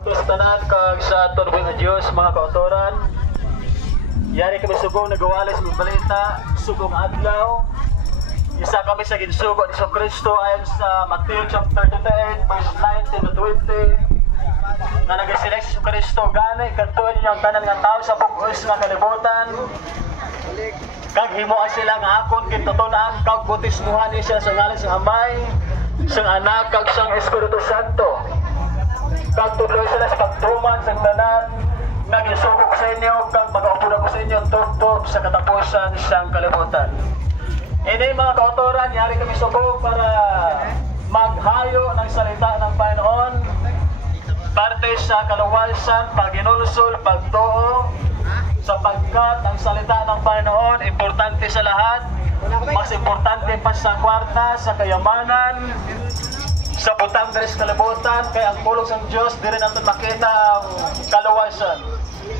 Sa tanan kag sa turbay nga Dios mga kautoran. Yari kami sugong nagawalis sa balita, sugong adlaw. Isa kami sa ginsugo ni Kristo ayon sa Matthew chapter 28 verse 19 to 20. Na nagaselect si Kristo gani kadtong inyong tanan nga tao sa bug-os nga kalibutan. Kag himuan sila nga akon kintutunan kag bautismuhan siya sa ngalan sa Amay, sa Anak kag sa Espiritu Santo. Kag tuloy sila sa pagtuman sa tanan nga gisugod sa inyo kag magaupo ko sa inyo tubtob sa katapusan sang kalibutan. Ini mga kautoran, yari kami subok para maghayo ng salita ng Panginoon parte sa kaluwasan, paginulsol, pagtuo sapagkat ang salita ng Panginoon importante sa lahat, mas importante pa sa kwarta, sa kayamanan, sa butang dari sa kalibutan, kaya ang pulong ng Diyos, di rin natin makita ang kaluwasan.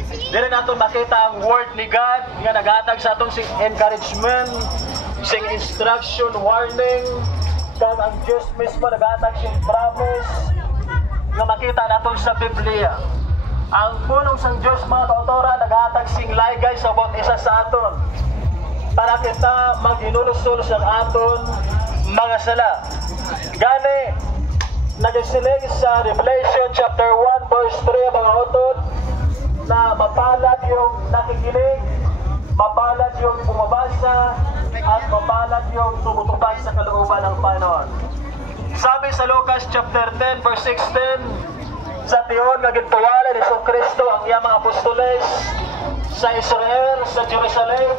Di rin natin makita ang word ni God nga naghatag sa atong sing encouragement, sing instruction, warning, kaya ang Diyos mismo naghatag sing promise na makita natin sa Biblia. Ang pulong ng Diyos mga kautora naghatag sing laygay sa bawat isa sa aton para kita mag-inulusol sa aton mga sala. Gani, nagsilig sa Revelation chapter 1 verse 3 mga utod na mapalad yung nakikinig, mapalad yung bumabasa, at mapalad yung tumutupad sa kalooban ng Panginoon. Sabi sa Lucas chapter 10 verse 16, sa tiyon nga gintuwala ni Kristo ang iyang mga apostoles sa Israel, sa Jerusalem,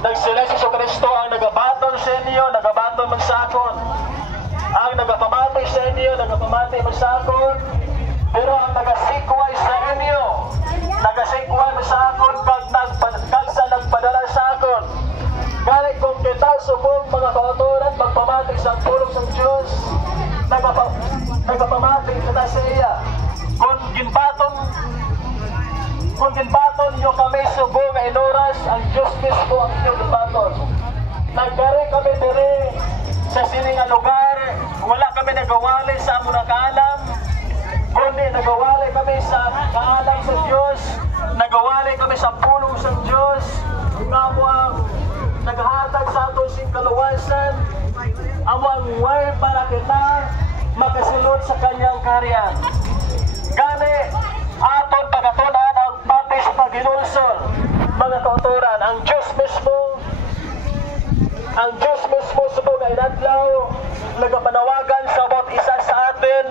nagsilig si Kristo ang nagabaton sa inyo, nagabaton man sa akon. Ang nagapamati sa inyo, nagapamati man sa akon. Pero ang nagasikway sa inyo, nagasikway man sa akon kag sa nagpadala sa akon. Galing kung kita subong mga kautoran, magpamati sa pulong ng Diyos, nagapamati kita sa iya. Kung ginbaton nyo kami subong nga inoras, ang Diyos mismo ang inyong ginbaton. Nagdari kami diri sa siningang lugar, wala kami nagawali sa among kaalam, kundi nagawali kami sa kaalam sa Diyos, nagawali kami sa pulong sa Diyos, nga mo ang naghatag sa aton sing kaluwasan, amo ang way para kita makasulod sa kanyang kaharian. Gani, aton pagatunan ang pati sa paginulsol, mga kauturan, ang Diyos mismo subong nga inadlaw, nagapanawagan sa bawat isa sa atin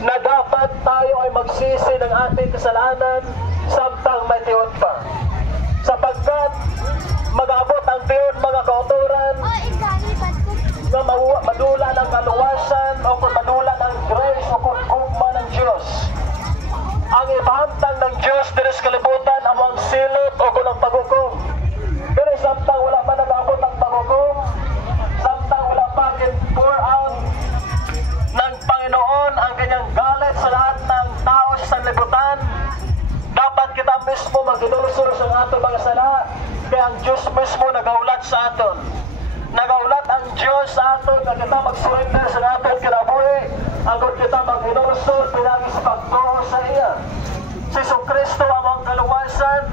na dapat tayo ay magsisi ng ating kasalanan samtang may tiyon pa. Sapagkat mag-abot ang tiyon mga kauturan na madula ng kaluwasan o kung madula ng grace o kung kugma ng Diyos. Ang ipahamtang ng Diyos dito sa kalibutan ang silot o kung ang paghukom. Pero samtang wala pa nag-abot ang paghukom, samtang wala pa pour out ng Panginoon ang kanyang galit sa lahat ng tao sa sanlibutan, dapat kita mismo mag-inulusuro sa ating mga sala, kaya ang Diyos mismo nagaulat sa aton. Nagaulat ang Diyos sa aton na kita mag-surrender sa ating kinabuhi, agad kita mag-inulusuro pinagi sa pagtuo sa iya. Si Kristo ang kaluwasan,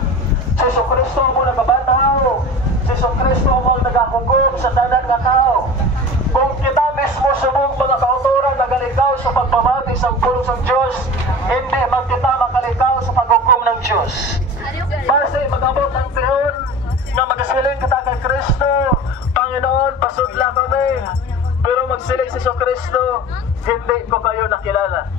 si Kristo ang nagabanaw, si Kristo ang nagakugog sa tanan nga tao. Kung kita mismo subong mga kauturan nagalikaw sa pagpamati sa pulong ng Diyos, hindi man kita makalikaw sa paghukom ng Diyos. Base mag-abot ang tiyon na magasiling kita kay Kristo, Panginoon, pasudla kami. Pero magsiling si Kristo, hindi ko kayo nakilala.